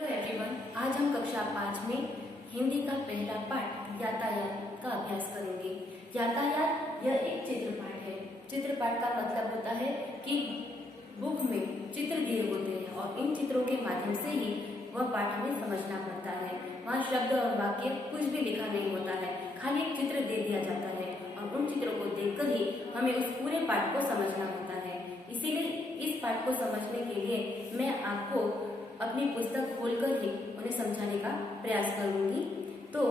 Hello everyone, आज हम कक्षा 5 में हिंदी का पहला पाठ यातायात का अभ्यास करेंगे। यातायात यह एक चित्र पाठ है। चित्र पाठ का मतलब होता है कि बुक में चित्र दिए होते हैं और इन चित्रों के माध्यम से ही वह पाठ हमें समझना पड़ता है। वहाँ शब्द और वाक्य कुछ भी लिखा नहीं होता है, खाली एक चित्र दे दिया जाता है और उन चित्रों को देखकर ही हमें उस पूरे पाठ को समझना होता है। इसीलिए इस पाठ को समझने के लिए मैं आपको अपनी पुस्तक खोलकर ही उन्हें समझाने का प्रयास करूंगी। तो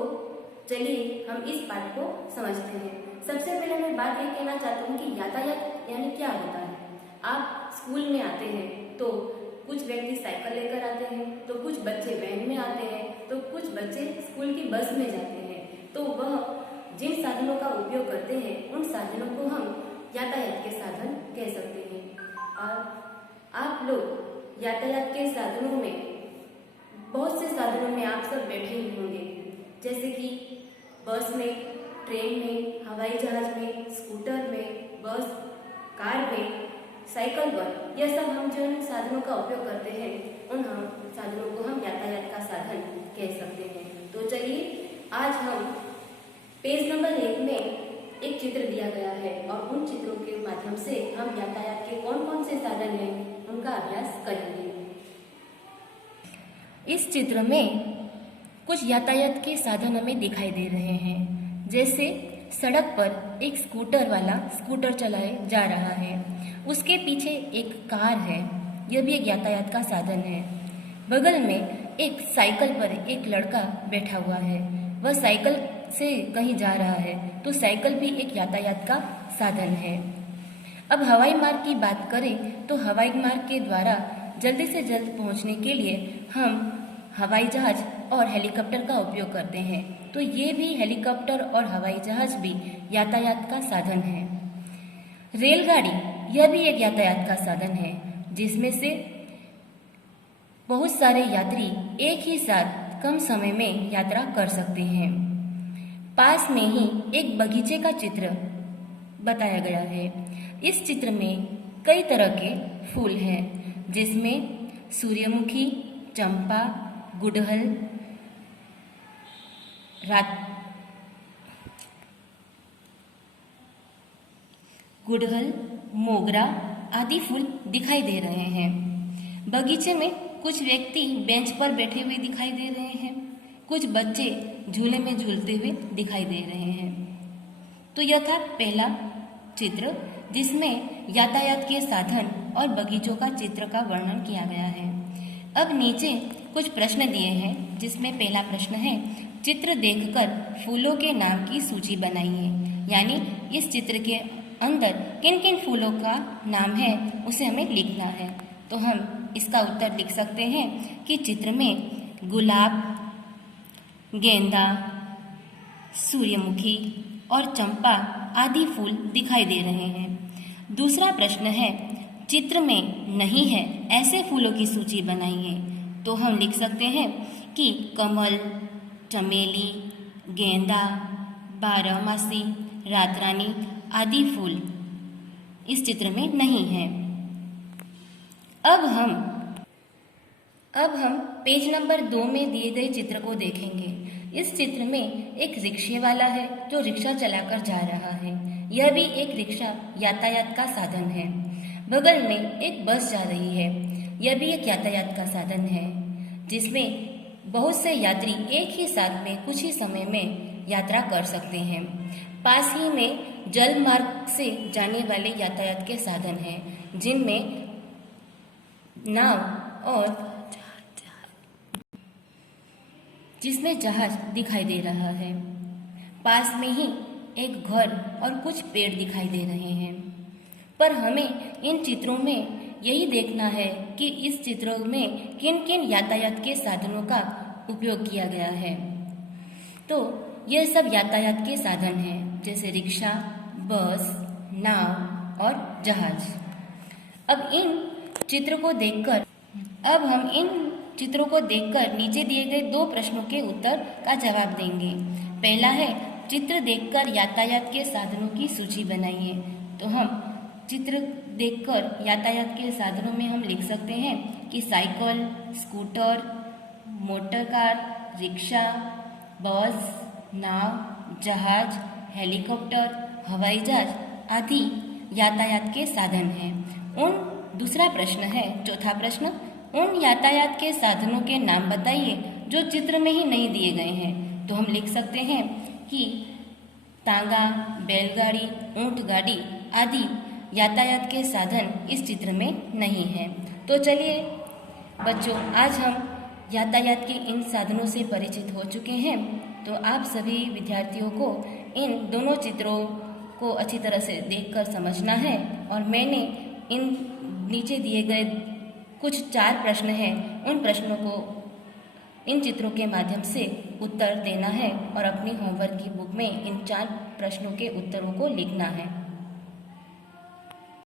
चलिए हम इस पाठ को समझते हैं। सबसे पहले मैं बात ये कहना चाहती हूँ कि यातायात यानी क्या होता है। आप स्कूल में आते हैं तो कुछ व्यक्ति साइकिल लेकर आते हैं, तो कुछ बच्चे वैन में आते हैं, तो कुछ बच्चे स्कूल की बस में जाते हैं। तो वह जिन साधनों का उपयोग करते हैं उन साधनों को हम यातायात के साधन कह सकते हैं। और आप लोग यातायात के साधनों में बहुत से साधनों में आप सब बैठे ही होंगे, जैसे कि बस में, ट्रेन में, हवाई जहाज में, स्कूटर में, बस, कार में, साइकिल पर। यह सब हम जो साधनों का उपयोग करते हैं उन साधनों को हम यातायात का साधन कह सकते हैं। तो चलिए आज हम पेज नंबर 1 में एक चित्र दिया गया है और उन चित्रों के माध्यम से हम यातायात के कौन कौन से साधन हैं उनका अभ्यास करेंगे। इस चित्र में कुछ यातायात के साधन हमें दिखाई दे रहे हैं, जैसे सड़क पर एक स्कूटर वाला स्कूटर चलाए जा रहा है, उसके पीछे एक कार है, यह भी एक यातायात का साधन है। बगल में एक साइकिल पर एक लड़का बैठा हुआ है, वह साइकिल से कहीं जा रहा है, तो साइकिल भी एक यातायात का साधन है। अब हवाई मार्ग की बात करें तो हवाई मार्ग के द्वारा जल्दी से जल्द पहुंचने के लिए हम हवाई जहाज और हेलीकॉप्टर का उपयोग करते हैं, तो ये भी हेलीकॉप्टर और हवाई जहाज भी यातायात का साधन है। रेलगाड़ी यह भी एक यातायात का साधन है, जिसमें से बहुत सारे यात्री एक ही साथ कम समय में यात्रा कर सकते हैं। पास में ही एक बगीचे का चित्र बताया गया है। इस चित्र में कई तरह के फूल हैं, जिसमें सूर्यमुखी, चंपा, गुड़हल, मोगरा आदि फूल दिखाई दे रहे हैं। बगीचे में कुछ व्यक्ति बेंच पर बैठे हुए दिखाई दे रहे हैं, कुछ बच्चे झूले में झूलते हुए दिखाई दे रहे हैं। तो यह था पहला चित्र, जिसमें यातायात के साधन और बगीचों का चित्र का वर्णन किया गया है। अब नीचे कुछ प्रश्न दिए हैं, जिसमें पहला प्रश्न है, चित्र देखकर फूलों के नाम की सूची बनाइए। यानी इस चित्र के अंदर किन किन फूलों का नाम है उसे हमें लिखना है। तो हम इसका उत्तर लिख सकते हैं कि चित्र में गुलाब, गेंदा, सूर्यमुखी और चंपा आदि फूल दिखाई दे रहे हैं। दूसरा प्रश्न है, चित्र में नहीं है ऐसे फूलों की सूची बनाइए। तो हम लिख सकते हैं कि कमल, चमेली, गेंदा, बारहमासी, रातरानी आदि फूल इस चित्र में नहीं है। अब हम पेज नंबर 2 में दिए गए चित्र को देखेंगे। इस चित्र में एक रिक्शे वाला है जो रिक्शा चलाकर जा रहा है, यह भी एक रिक्शा यातायात का साधन है। बगल में एक बस जा रही है, यह भी एक यातायात का साधन है, जिसमें बहुत से यात्री एक ही साथ में कुछ ही समय में यात्रा कर सकते हैं। पास ही में जल मार्ग से जाने वाले यातायात के साधन हैं, जिनमें नाव और जिसमें जहाज दिखाई दे रहा है। पास में ही एक घर और कुछ पेड़ दिखाई दे रहे हैं। पर हमें इन चित्रों में यही देखना है कि इस चित्रों में किन किन यातायात के साधनों का उपयोग किया गया है। तो यह सब यातायात के साधन हैं, जैसे रिक्शा, बस, नाव और जहाज। अब हम इन चित्रों को देखकर नीचे दिए गए 2 प्रश्नों के उत्तर का जवाब देंगे। पहला है, चित्र देखकर यातायात के साधनों की सूची बनाइए। तो हम चित्र देखकर यातायात के साधनों में हम लिख सकते हैं कि cycle, scooter, motor car, rickshaw, बस, नाव, जहाज, हेलीकॉप्टर, हवाई जहाज आदि यातायात के साधन हैं। दूसरा प्रश्न है, चौथा प्रश्न, उन यातायात के साधनों के नाम बताइए जो चित्र में ही नहीं दिए गए हैं। तो हम लिख सकते हैं कि तांगा, बैलगाड़ी, ऊंट गाड़ी आदि यातायात के साधन इस चित्र में नहीं हैं। तो चलिए बच्चों, आज हम यातायात के इन साधनों से परिचित हो चुके हैं। तो आप सभी विद्यार्थियों को इन दोनों चित्रों को अच्छी तरह से देखकर समझना है और मैंने इन नीचे दिए गए कुछ 4 प्रश्न हैं, उन प्रश्नों को इन चित्रों के माध्यम से उत्तर देना है और अपनी होमवर्क की बुक में इन 4 प्रश्नों के उत्तरों को लिखना है।